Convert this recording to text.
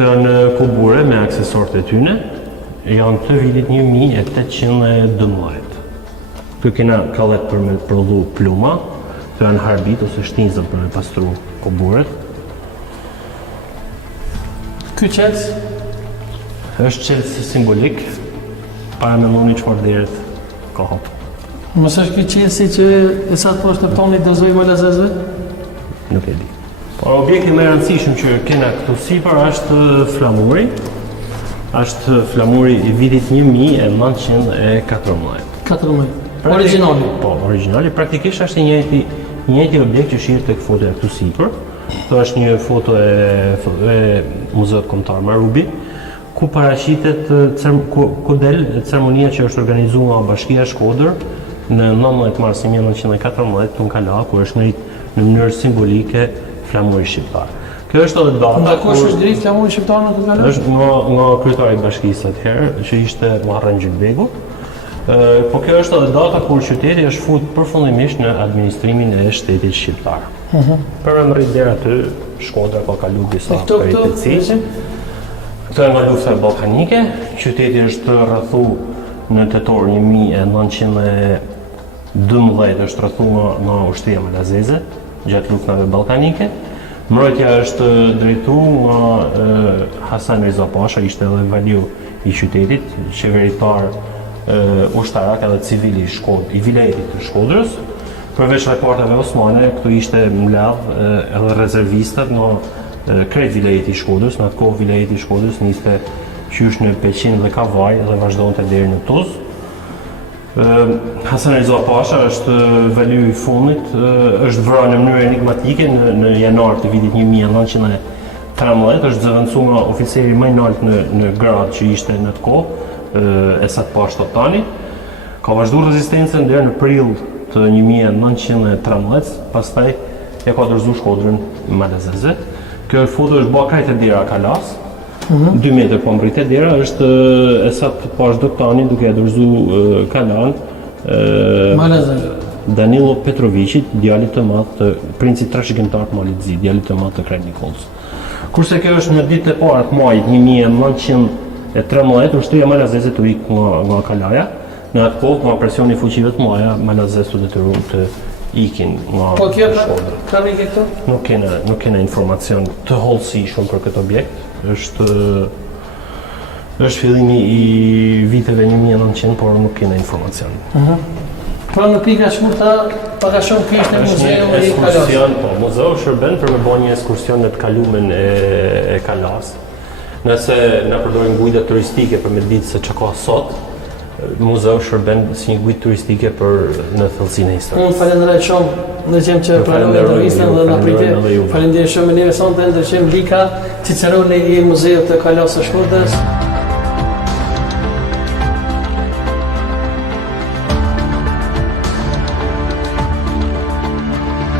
Kënë kubure me aksesorët e tyne, janë të vitit 1812. Këtu kena kallet për me prodhu pluma, të janë harbit ose shtinzën për me pastru kuburet. Ky qelës? Është qelës simbolik, para me moni që deret ka hapë. Mos është ky qelësi që e sa të poshtë toni dozoj më lazezve? Nuk e di. Por objekti më i rëndësishëm që kena këtu sipër është flamuri. Është flamuri i vitit 1914. 14. Origjinali. Po, origjinali. Praktikisht është i njëjti objekt që shihet tek fotoja këtu sipër. Kjo është një foto e Muzeut Kombëtar Marubi, ku paraqitet ku del ceremonia që është organizuar nga Bashkia e Shkodër në 19 mars 1914 tonë kala, ku është ngrit në mënyrë simbolike flamuri shqiptar. Kjo është edhe data. Nga kush është deri flamuri shqiptar në këtë? Është nga kryetari i bashkisë atëherë, që ishte Muharrem Gjilbegu. Po kjo është edhe data kur qyteti është futur përfundimisht në administrimin e shtetit shqiptar. Për me rrit deri aty, Shkodra ka kalu disa peripeci. Këto nga lufta ballkanike, qyteti është rrethu në tetor 1912 është rrethu nga ushtria malazeze gjatë luftave ballkanike. Mbrojtja është drejtuar nga Hasan Reza Pasha, ishte edhe valiu i qytetit, qeveritar ushtarak edhe civili i vilajetit të Shkodrës. Përveç raporteve osmane, këtu ishte mbledh edhe rezervistët nga krejt vilajeti i Shkodrës. Në atë kohë vilajeti i Shkodrës niste qysh në Peqin dhe Kavaj dhe vazhdonte deri në Tuzë. Hasan Reza Pasha është valiu i fundit, është vrarë në mënyrë enigmatike në janar të vitit 1913, është zëvendësuar nga oficeri më i lartë në grad që ishte në atë kohë, Esat Pash Toptani. Ka vazhduar rezistencën deri në prill të 1913, pastaj e ka dorëzuar Shkodrën malazeze. Kjo foto është bërë krejt e dera kalas, 2 metër po mbritet dera, është Esat Pash Toptani duke e dorëzuar kalan Danilo Petrovićit, djalit të madh të princit trashëgimtar të Malit Zi, djalit të madh të Krejt Nikollës. Kurse kjo është në ditët e para të majit 1913, ushtria malazeze të ikë nga kalaja. Në atë kohë, nga presioni i fuqive të mëdha, malazezët u detyruan të ikin nga Shkodra. Ka rikë këto? Nuk kena informacion të hollësishëm për këtë objekt. Është fillimi i viteve 1900, por nuk kena informacion. Pra në pika shkurta, paka shumë ky ishte muzeu i Kalas. Po, muzeu shërben për me bërë një ekskursion në të kalumen e Kalas. Nëse na përdorim gujda turistike për me ditë se që ka sot, muzeu shërben si një gujtë turistike për në thellësinë e historisë. Unë falenderoj shumë ndërqem që pranove intervistën dhe na prite. Falenderoj shumë neve sonte ndërqem Lika, Ciceroni i Muzeut të Kalas së Shkodrës.